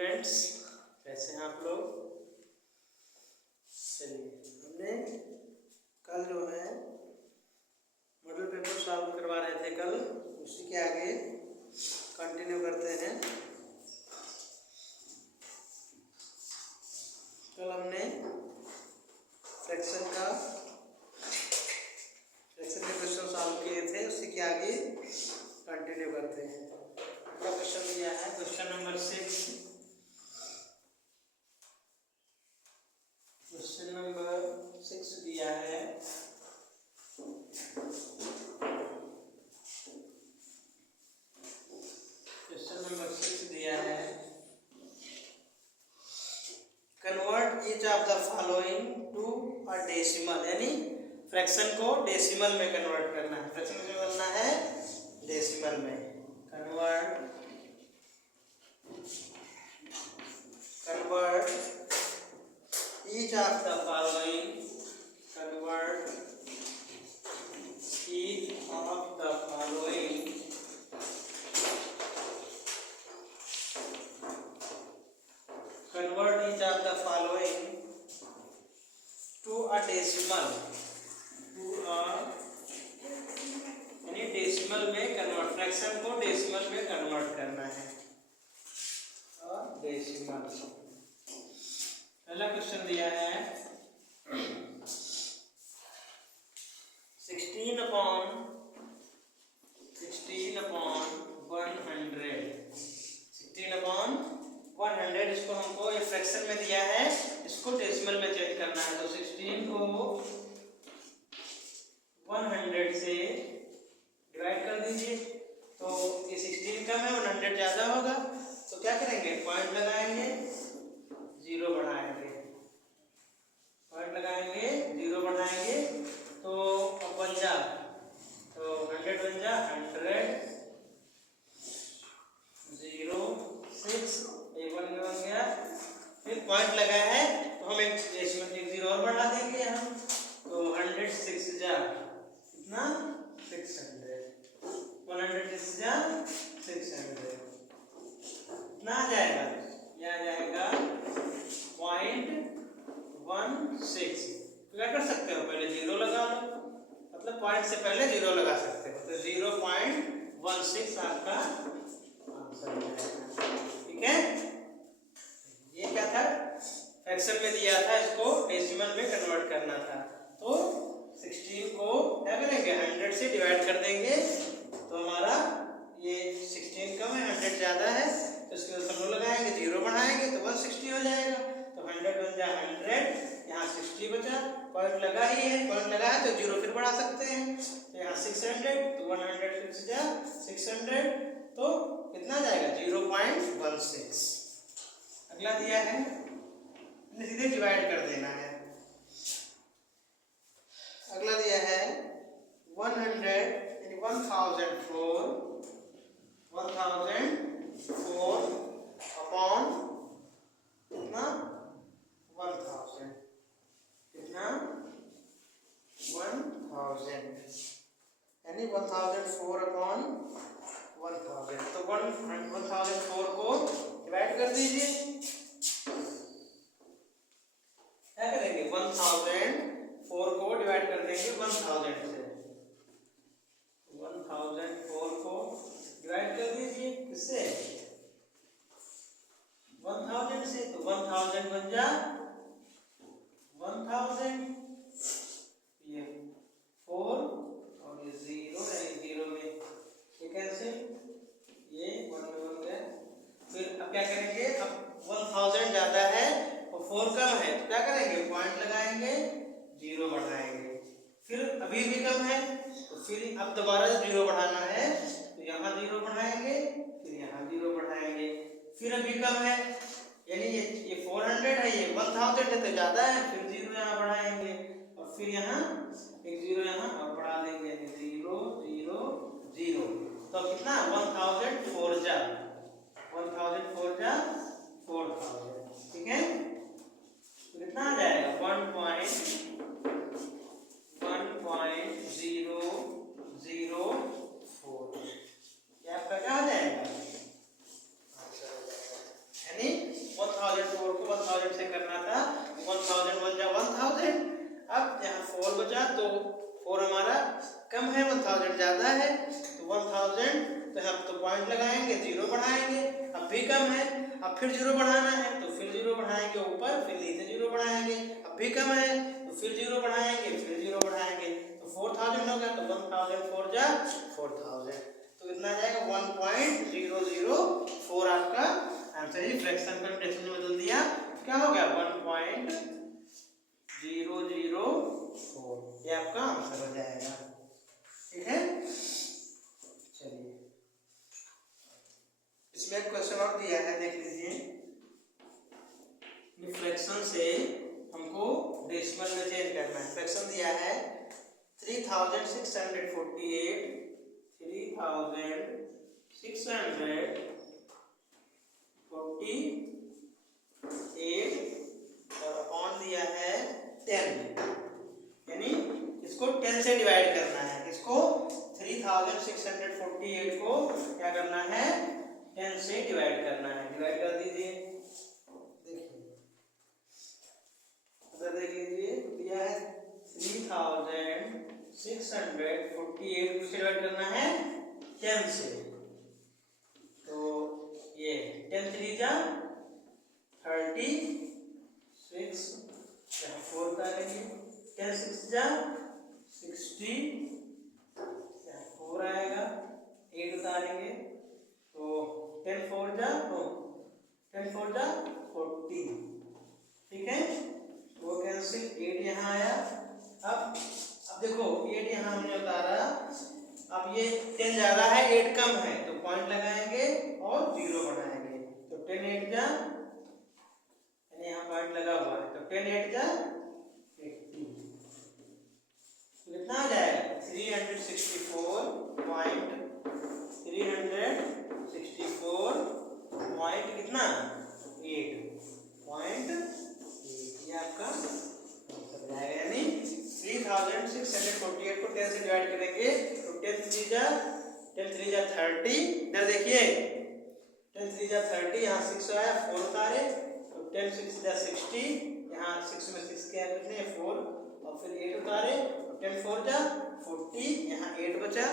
Students, कैसे हैं आप लोग। चलिए, हमने कल जो है मॉडल पेपर सॉल्व करवा रहे थे कल, उसी के आगे कंटिन्यू करते हैं। कल हमने फ्रैक्शन के क्वेश्चन सॉल्व किए थे, उसी के आगे कंटिन्यू करते हैं। अगला क्वेश्चन दिया है क्वेश्चन नंबर 6। क्वेश्चन नंबर 6 दिया है convert each of the following to a decimal, यानी फ्रैक्शन को डेसिमल में कन्वर्ट करना है। फ्रैक्शन में बदलना है डेसिमल में। Convert each of the following convert each of the following convert each of the following to a decimal, यानी डेसिमल में कन्वर्ट, फ्रैक्शन को डेसिमल में कन्वर्ट करना है। डेसिमल पहला क्वेश्चन दिया है 16 upon 100। इसको हमको ये फ्रैक्शन में दिया है, इसको डेसिमल में चेंज करना है। तो 16 को 100 से डिवाइड कर दीजिए। तो ये 16 कम है और 100 ज़्यादा होगा, तो क्या करेंगे, पॉइंट लगाएंगे, 0 बढ़ाएंगे, पॉइंट लगाएंगे, 0 बढ़ाएंगे। तो अब बन जा, तो 100 बन जा 100 0 6 एक बन गया। फिर पॉइंट लगा है तो हम एक 0 और बढ़ा देंगे यहाँ। तो 106 जा कितना 600, 106 जा 600 कितना आ जाएगा, यह आ जाएगा 0.16। क्या कर सकते हो, पहले 0 लगा लो, मतलब पॉइंट से पहले 0 लगा सकते हो। तो 0.16 आपका आंसर है। ठीक है, ये क्या था, फ्रैक्शन में दिया था, इसको डेसिमल में कन्वर्ट करना था। तो 16 को क्या करेंगे, 100 से डिवाइड कर देंगे। तो हमारा ये 16 कम है, 100 ज़्यादा है, तो इसके ऊपर 0 लगाएंगे, 0 बढ़ाएंगे तो 160 हो जाएगा। तो 100 बन जाए 100, यहाँ 60 बचा, पॉइंट लगा ही है, पॉइंट लगा है तो 0 फिर बढ़ा सकते हैं। तो यहाँ 600, तो 106 जा 600, तो कितना जाएगा 0.16। अगला दिया है, सीधे डिवाइड कर देना है। अगला दिया है 100 यानी 1004 अपॉन कितना 1000, कितना 1000, यानी 1004 अपॉन 1000। तो 1004 को डिवाइड कर दीजिए। क्या करेंगे, 1004 को डिवाइड कर देंगे 1000 से। 1004 को डिवाइड कर दीजिए किससे, 1000 से। तो 1000 बन जा 1000, ये 4 और ये 0, यानी 0 में ये कैंसिल, ये 1 में बन गया। फिर अब क्या करेंगे, अब 1000 ज़्यादा है और 4 कम है, तो क्या करेंगे, पॉइंट लगाएंगे, 0 बढ़ाएंगे। फिर अभी भी कम है, तो फिर अब दोबारा 0 बढ़ाना है, तो यहाँ 0 बढ़ाएंगे, फिर यहाँ 0 बढ़ाएंगे। फिर अभी कम है, यानी ये 400 है, ये 1000 है, तो ज़्यादा है, फिर 0 यहाँ बढ़ाएंगे और फिर यहाँ एक 0 यहाँ और बढ़ा देंगे, 0 0 0। तो कितना 1004 जा 4000। ठीक है, तो कितना आ जाएगा 1.004। ये आपका क्या आ जाएगा, यानी कम है, 1000 ज़्यादा है, तो 1000 तो हम तो पॉइंट लगाएंगे, जीरो बढ़ाएंगे। अब भी कम है, अब फिर जीरो बढ़ाना है तो फिर जीरो बढ़ाएंगे ऊपर, फिर नीचे जीरो बढ़ाएंगे। अब भी कम है तो फिर जीरो बढ़ाएंगे, फिर जीरो बढ़ाएंगे, तो 4000 हो गया। तो 1000 4 जा 4000, तो इतना जाएगा 1.004 आपका आंसर। ही फ्रैक्शन को डेसिमल में बदल दिया, क्या हो गया 1.004, ये आपका आंसर हो जाएगा। ठीक है, चलिए इसमें एक क्वेश्चन और दिया है, देख लीजिए। फ्रैक्शन से हमको डेसिमल में चेंज करना है। फ्रैक्शन दिया है 3648 और अपॉन दिया है 10, यानी इसको 10 से डिवाइड करना है। इसको 3648 को क्या करना है, 10 से डिवाइड करना है। डिवाइड कर दीजिए, देखिए देख लीजिए, दिया है 3648 को डिवाइड करना है 10 से, तो ये 10 3 जा 36, 4 उतारेंगे, 10 6 जा 60, 4 आएगा, 8 उतारेंगे, तो 10 4 जा 40, ठीक है, वो कैंसिल, 8 यहाँ आया। अब देखो 8 यहाँ हमने उतारा, अब ये 10 ज़्यादा है 8 कम है, तो पॉइंट लगाएंगे और जीरो बढ़ाएंगे, तो 10 8 जा, यानी यहाँ पॉइंट लगा हुआ है, तो 10 8 जा 80, तो कितना आ जाएगा 364 पॉइंट कितना 8, ये आपका आंसर जाएगा। यानी 3648 को 10 से डिवाइड करेंगे, तो 10 3 जा 30, इधर देखिए 10 3 जा 30, यहाँ 6 आया, 4 उतारे, तो 10 6 जा 60, यहाँ 6 में 6 क्या है, 4, और फिर 8 उतारे, तो 10 4 जा 40, यहाँ 8 बचा।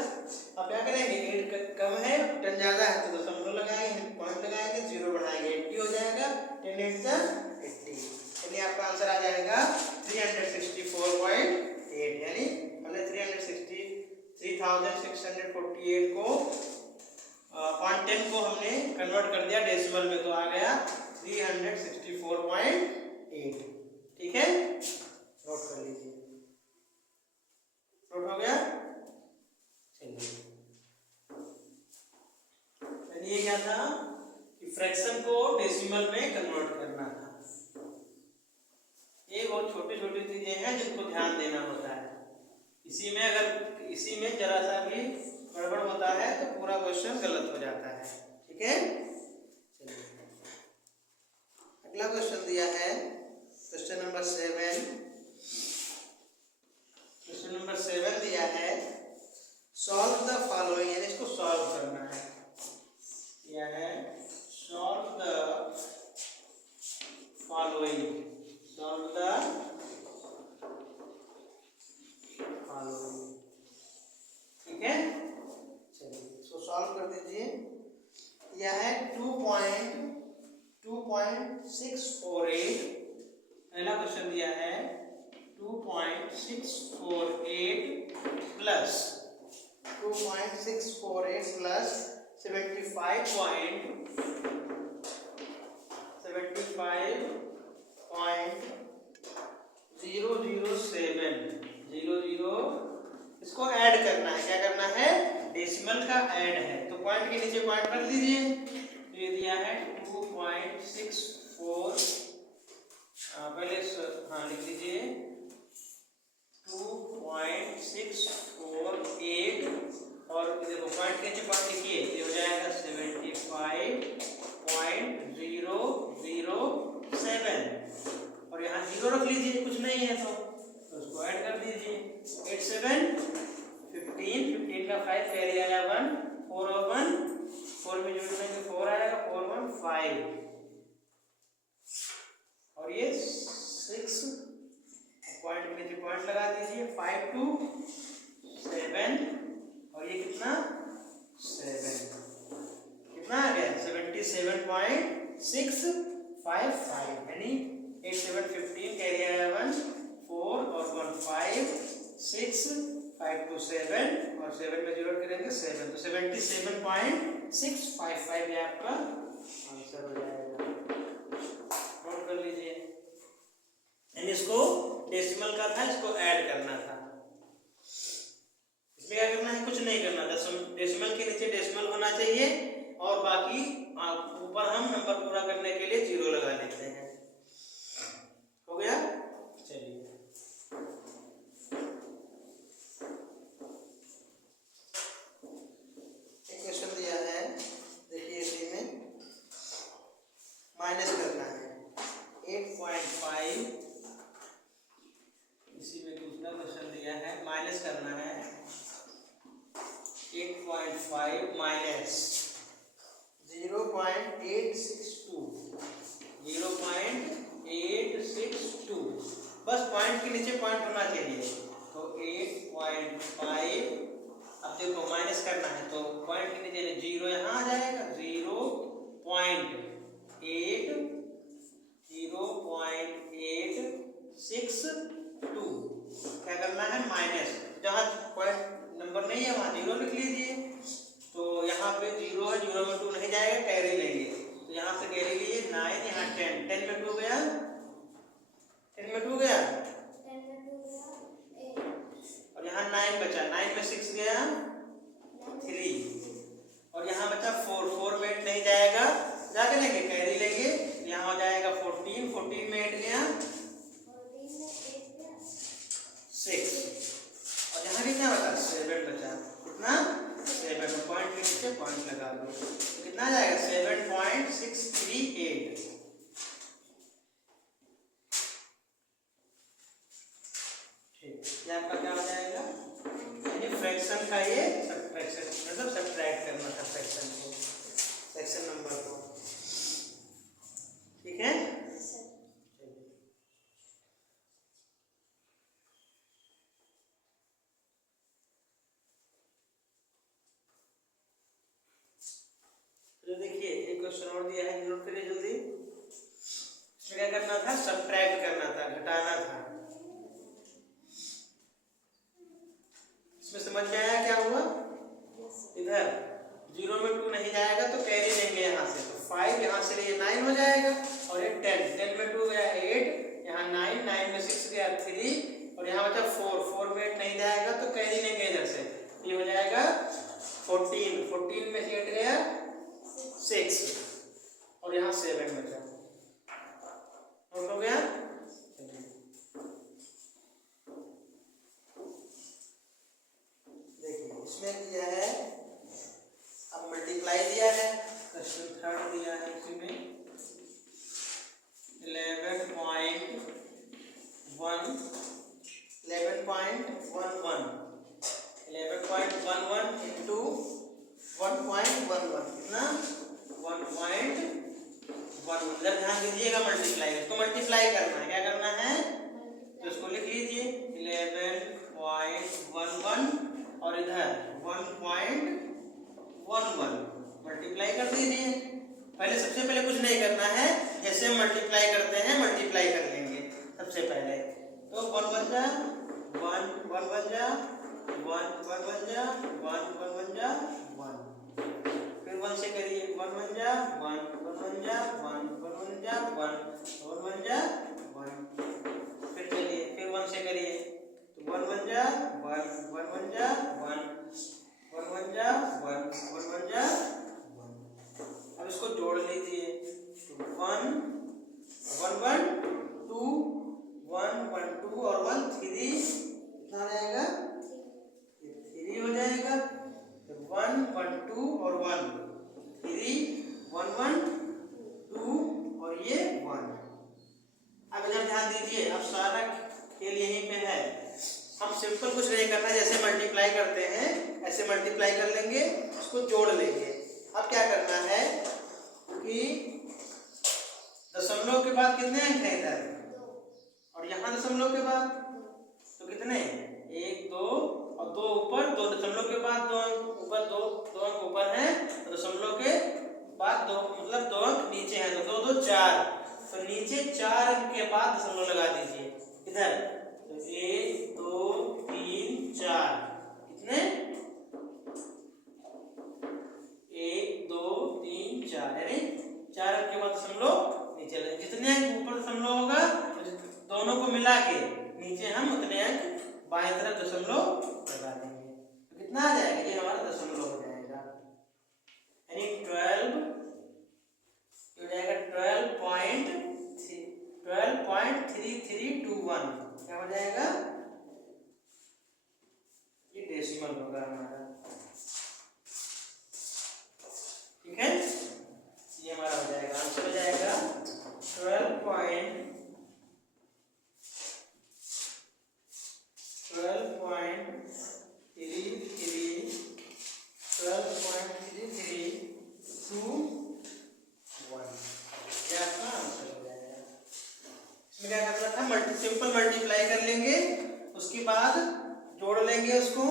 अब क्या करेंगे, 8 कम है 10 ज़्यादा है, तो दशमलव लगाएंगे, पॉइंट लगाएंगे, जीरो बढ़ाएंगे, 80 हो जाएगा, 10 8 जा 80, यानी आपका आंसर आ जाएगा 364.8। यानी हमने 3648 को 0.10 को हमने कन्वर्ट कर दिया डेसिमल में, तो आ गया 364.8। ठीक है, नोट कर लीजिए, नोट हो गया। चलिए, ये क्या था कि फ्रैक्शन को डेसिमल में कन्वर्ट करना था। ये बहुत छोटी छोटी चीजें हैं जिनको ध्यान देना होता है। इसी में जरा सा भी गड़बड़ होता है तो पूरा क्वेश्चन गलत हो जाता है। ठीक है, चलिए अगला क्वेश्चन दिया है, क्वेश्चन नंबर 7। क्वेश्चन नंबर 7 दिया है, सॉल्व द फॉलोइंग, यानी इसको सॉल्व करना है। दिया है solve the following, solve the following. ठीक है, चलिए इसको सॉल्व कर दीजिए। यह है 2.648, पहला क्वेश्चन दिया है 2.648 प्लस 75.007, इसको ऐड करना है। क्या करना है, डेसिमल का ऐड है, तो पॉइंट के नीचे पॉइंट रख दीजिए। तो ये दिया है 2.64, पहले लिख लीजिए 2.648, और देखो पॉइंट के नीचे पॉइंट लिखिए, ये हो जाएगा 75.007, और यहाँ जीरो रख लीजिए, कुछ नहीं है तो उसको ऐड कर दीजिए। 8 7 15 का 5 कैरी आया 1, 4 और 1, 4 में जोड़ने के 4 आएगा, 4 1 5, और ये 6 पॉइंट में पॉइंट लगा दीजिए, 5 2 7, 7 और ये कितना 7, कितना आ गया 77.655 यानी 8 7 15 कैरी आया 1 4 और 1 5 6 5 2 7 और 7 में 0 करेंगे 7 तो 77.655 ये आपका आंसर हो जाएगा। नोट कर लीजिए। यानी इसको डेसिमल का था, इसको ऐड करना था। इसमें क्या करना है, कुछ नहीं करना था। डेसिमल के नीचे डेसिमल होना चाहिए और बाकी ऊपर हम नंबर पूरा करने के लिए 0 लगा लेते हैं। हो गया। चलिए एक क्वेश्चन दिया है, देखिए इसी में माइनस करना है 8.5। इसी में दूसरा क्वेश्चन दिया है, माइनस करना है 8.5 माइनस 0.862 0.862 बस पॉइंट के नीचे पॉइंट होना चाहिए। तो 8.5 अब देखो माइनस करना है तो पॉइंट के नीचे 0 यहाँ आ जाएगा 0.862 क्या करना है माइनस, जहाँ पॉइंट नंबर नहीं है वहाँ 0 लिख लीजिए। तो यहाँ पे 0 है, 0 में 2 नहीं जाएगा, कैरी लेंगे तो यहाँ से कैरी लिए 9, यहाँ 10 10 में 2 गया, 10 में 2 गया और यहाँ 9 बचा, 9 में 6 गया 3 और यहाँ बचा 4 4 में 8 नहीं जाएगा, जाके लेंगे कैरी लेंगे, यहाँ हो जाएगा 14 14 में 8 गया 6 और यहाँ कितना बचा 7 बचा, कितना 7 पॉइंट के नीचे पॉइंट लगा दो तो कितना आ जाएगा 7.638। ठीक, ये आपका क्या हो जाएगा, यानी फ्रैक्शन का ये फ्रैक्शन मतलब सब्ट्रैक्ट करना था फ्रैक्शन को, फ्रैक्शन नंबर को। ठीक है। तो देखिए एक क्वेश्चन और दिया है, नोट करिए जल्दी। इसमें क्या करना था, सब्ट्रैक्ट करना था, घटाना था। इसमें समझ में आया क्या हुआ, इधर 0 में 2 नहीं जाएगा तो कैरी लेंगे यहाँ से, तो 5 यहाँ से लिए 9 हो जाएगा और ये 10 10 में 2 गया 8, यहाँ 9 9 में 6 गया 3 और यहाँ बचा 4 4 में 8 नहीं जाएगा तो कैरी लेंगे इधर से, ये हो जाएगा 14 14 में 8 गया 6 और यहाँ 7 बचा। नोट हो गया। देखिए इसमें दिया है, अब मल्टीप्लाई दिया है, क्वेश्चन 3 दिया है, इसी में 11.11 into 1.11 कितना 1.11। इधर ध्यान दीजिएगा, मल्टीप्लाई, इसको मल्टीप्लाई करना है, क्या करना है तो इसको लिख लीजिए 11.11 और इधर 1.11 मल्टीप्लाई कर दीजिए। पहले सबसे पहले कुछ नहीं करना है, जैसे हम मल्टीप्लाई करते हैं मल्टीप्लाई कर लेंगे सबसे पहले। तो 1 बन जा 1 1 बन जा 1 1 बन जा 1 1 बन जा 1, फिर 1 से करिए 1 बन जा 1 1 बन जा 1 1 बन जा 1 1 बन जा 1, फिर चलिए फिर 1 से करिए तो 1 बन जा 1 1 बन जा 1 1 बन जा 1 1 बन जा 1। अब इसको जोड़ लीजिए तो 1 1 1 2 1 1 2 और 1 3 कितना आ जाएगा, ये 3 हो जाएगा। 1 1 2 और 1 3 1 1 2 और ये 1। अब इधर ध्यान दीजिए, अब सारा खेल यहीं पे है, हम सिंपल कुछ नहीं करना, जैसे मल्टीप्लाई करते हैं ऐसे मल्टीप्लाई कर लेंगे, इसको जोड़ लेंगे। अब क्या करना है कि दशमलव के बाद कितने अंक हैं इधर और यहाँ दशमलव के बाद, तो कितने 1 2 और 2 ऊपर 2 दशमलव के बाद 2 अंक ऊपर, 2 अंक ऊपर हैं, दशमलव के बाद 2 मतलब 2 अंक नीचे हैं, तो 2 2 4, तो नीचे 4 अंक के बाद दशमलव लगा दीजिए इधर, तो 1 2 3 4, कितने 1 2 3 4, यानी 4 अंक के बाद दशमलव नीचे लगे, जितने अंक ऊपर दशमलव होगा दोनों को मिला के नीचे हम उतने अंक बाएं तरफ दशमलव लगा देंगे, तो कितना आ जाएगा, ये हमारा दशमलव हो जाएगा, यानी 12 हो जाएगा 12.3321, क्या हो जाएगा, ये डेसिमल होगा हमारा, ठीक है, ये हमारा हो जाएगा, आंसर हो जाएगा 12.3321, ये आपका आंसर हो जाएगा। इसमें क्या करना था, सिंपल मल्टीप्लाई कर लेंगे, उसके बाद जोड़ लेंगे उसको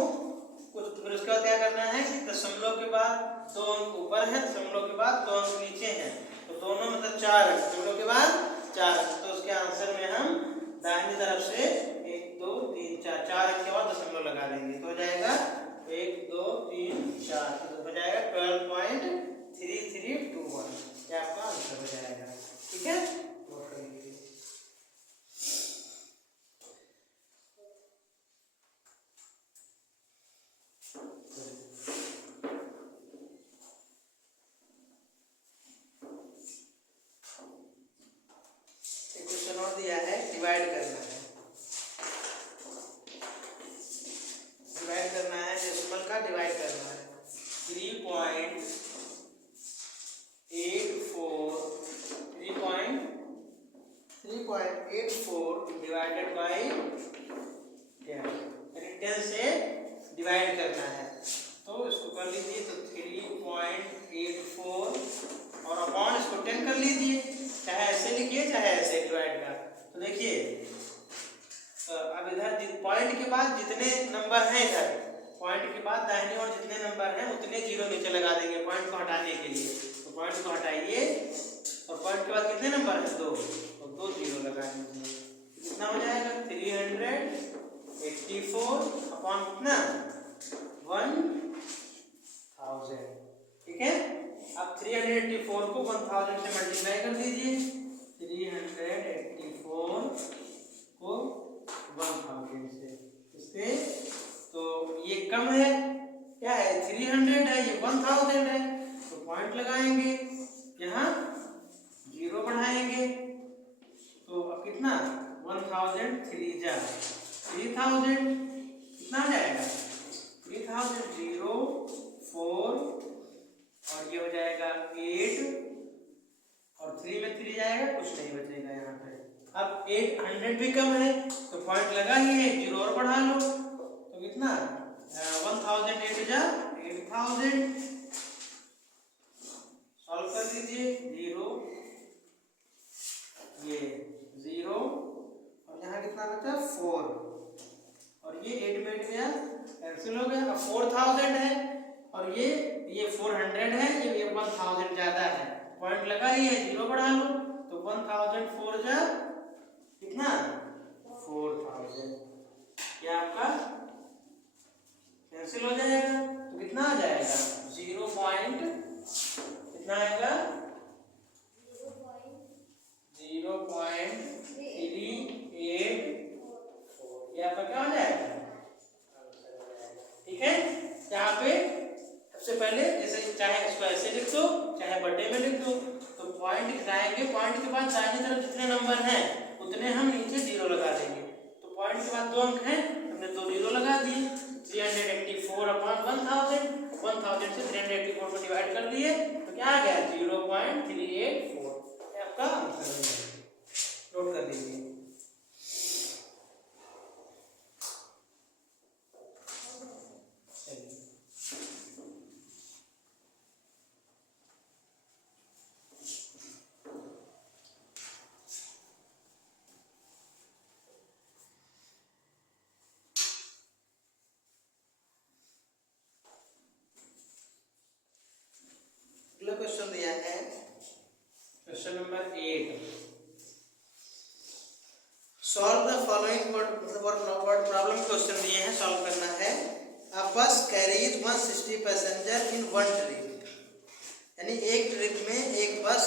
कुछ, फिर उसके बाद क्या करना है कि दशमलव के बाद 2 अंक ऊपर है, दशमलव के बाद 2 अंक नीचे हैं, तो दोनों मतलब 4 है, दशमलव के बाद 4, तो उसके आंसर में हम दाहिनी तरफ से 1 2 3 4 अंक के बाद दशमलव लगा देंगे, तो हो जाएगा 1 2 3 4, तो हो जाएगा 12.3321, ये आपका आंसर हो जाएगा, ठीक है। क्वेश्चन और दिया है, डिवाइड करना है, डिवाइड करना है, डेसिमल का डिवाइड करना है, 3.84 डिवाइडेड बाई 10, 10 से डिवाइड करना है, तो इसको कर लीजिए, तो 3.84 और अपॉन इसको 10 कर लीजिए, चाहे ऐसे लिखिए चाहे ऐसे डिवाइड का, तो देखिए अब इधर पॉइंट के बाद जितने नंबर हैं, इधर पॉइंट के बाद दाहिनी ओर जितने नंबर हैं उतने जीरो नीचे लगा देंगे पॉइंट को हटाने के लिए, तो पॉइंट को हटाइए और पॉइंट के बाद कितने नंबर हैं, 2, तो 2 जीरो लगा दीजिए, कितना हो जाएगा 384 अपॉन कितना 1000, ठीक है। अब 384 को 1000 से मल्टीप्लाई कर दीजिए, 384 को 1000 से, इससे तो ये कम है, क्या है 300 है, ये 1000 है, तो पॉइंट लगाएंगे, यहाँ जीरो बढ़ाएंगे, तो अब कितना 1000 3 जा 3000, कितना आ जाएगा 3000 0 4 और ये हो जाएगा 8 और 3 में 3 जाएगा, कुछ नहीं बचेगा यहाँ पे। अब 800 भी कम है, तो पॉइंट लगा ही है, जीरो और बढ़ा लो, तो कितना 1008 जा 8000, सॉल्व कर दीजिए, 0 ये 0 और यहाँ कितना बचा 4 और ये 8 में 8 गया, कैंसिल हो गया, अब 4000 है और ये 400 है, ये 1000 ज्यादा है, पॉइंट लगा ही है, जीरो बढ़ा लो, तो 1004 जा कितना 4000, क्या आपका कैंसिल हो जाएगा, तो कितना आ जाएगा 0 पॉइंट कितना आएगा 0.384, ये आपका क्या हो जाएगा, ठीक है। यहाँ पे सबसे पहले जैसे चाहे इसको ऐसे लिख दो चाहे बटे में लिख दो, तो पॉइंट गिराएंगे, पॉइंट के बाद दाहिनी तरफ जितने नंबर हैं उतने हम नीचे जीरो लगा देंगे, तो पॉइंट के बाद 2 अंक हैं, हमने 2 जीरो लगा दिए, 384 अपॉन 1000 से 384 को डिवाइड कर दिए, तो क्या आ गया 0.384, आपका आंसर है, नोट कर लीजिए। 8। Solve the following word problem question दिए हैं, सॉल्व करना है। अ बस carries 160 passenger in one trip, यानी एक ट्रिप में एक बस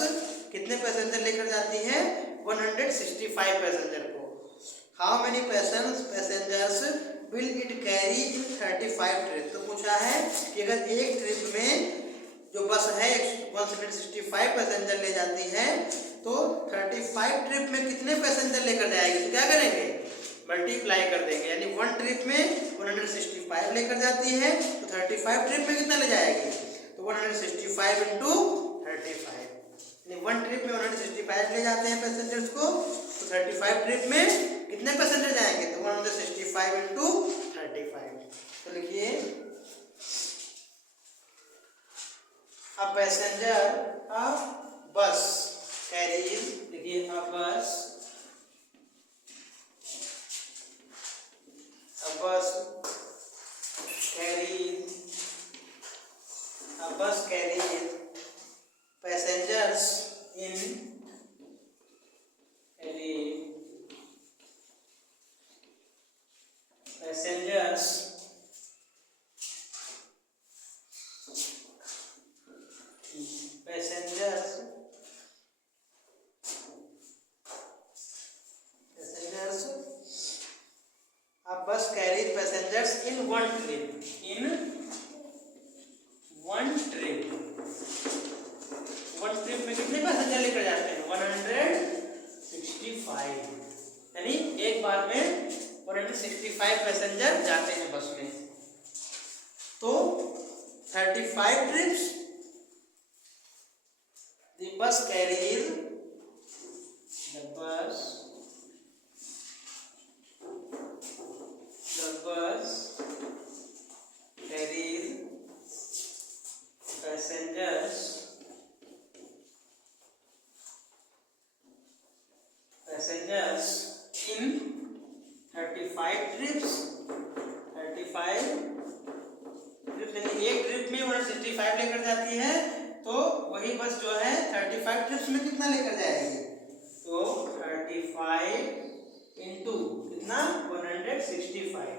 कितने पैसेंजर लेकर जाती है? 165 पैसेंजर को। How many passengers will it carry in 35 trip. तो पूछा है कि अगर एक ट्रिप में जो बस है 165 पैसेंजर ले जाती है तो 35 ट्रिप में कितने पैसेंजर लेकर जाएगी? तो क्या करेंगे? मल्टीप्लाई कर देंगे, यानी वन ट्रिप में 165 लेकर जाती है तो 35 ट्रिप में कितना ले जाएगी? तो 165 इंटू 35, यानी वन ट्रिप में 165 ले जाते हैं पैसेंजर्स को, तो 35 ट्रिप में कितने पैसेंजर जाएंगे? तो 165 इंटू 35। तो लिखिए a passenger, a bus carries, देखिए a bus carries passengers in passengers in one trip, one trip में कितने पैसेंजर लेकर जाते हैं? 165, यानी एक बार में 165 पैसेंजर जाते हैं बस में। तो 35 trips the bus carries passengers in 35 trips, यानी एक ट्रिप में 165 लेकर जाती है तो वही बस जो है 35 ट्रिप्स में कितना लेकर जाएगी? तो 35 इंटू कितना? 165,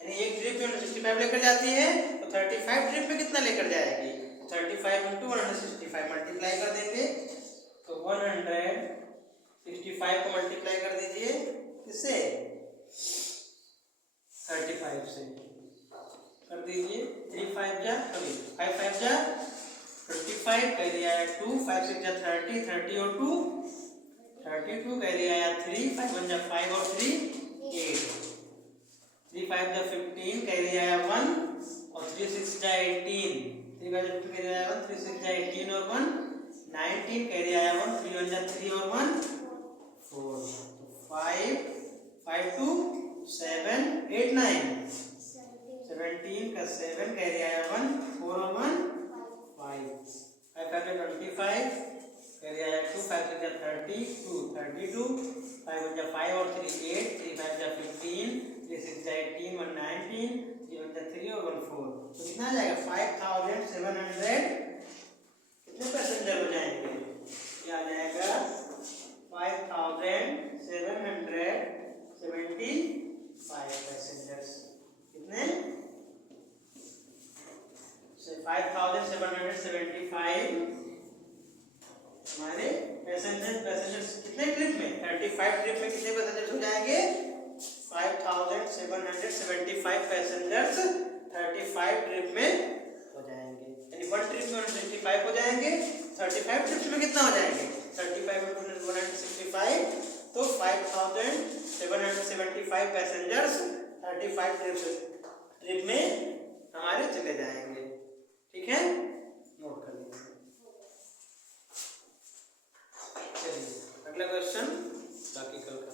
यानी एक ट्रिप में 165 लेकर जाती है तो 35 ट्रिप में कितना लेकर जाएगी? 35 इंटू 165 मल्टीप्लाई कर देंगे, तो 165 को मल्टीप्लाई कर दीजिए किससे? 35 से कर दीजिए। 5 5 जा 25, कैरी आया 2, 5 6 जा 30, 30 और 2 32, कैरी आया 3, 5 1 जा 5 और 3 8, 3 5 जा 15, कैरी आया 1 और 3 6 जा 18, 3 5 जा 15 कैरी आया 1, 3 6 जा 18 और 1 19, कैरी आया 1, 3 1 जा 3 और 1 4, 5 5 2 7 8 9 17 का 7, कैरी आया 1 4 और 1 5 5 5 25, कैरी आया 2, 5 6 जा 30 2 32, 5 1 जा 5 और 3 8, 3 5 जा 15, 3 6 जा 18 1 19, 3 1 जा 3 और 1 4। तो कितना आ जाएगा? 5700 कितने पैसेंजर हो जाएंगे? ये आ जाएगा 5775 पैसेंजर्स। कितने? 5775 हमारे पैसेंजर्स कितने ट्रिप में? 35 ट्रिप में कितने पैसेंजर्स हो जाएंगे? 5775 पैसेंजर्स 35 ट्रिप में हो जाएंगे, यानी वन ट्रिप में 165 हो जाएंगे, 35 ट्रिप्स में कितना हो जाएंगे? 35 × 165, तो 5775 पैसेंजर्स 35 ट्रिप में हमारे चले जाएंगे। ठीक है, नोट कर लीजिए। चलिए अगला क्वेश्चन बाकी कल का।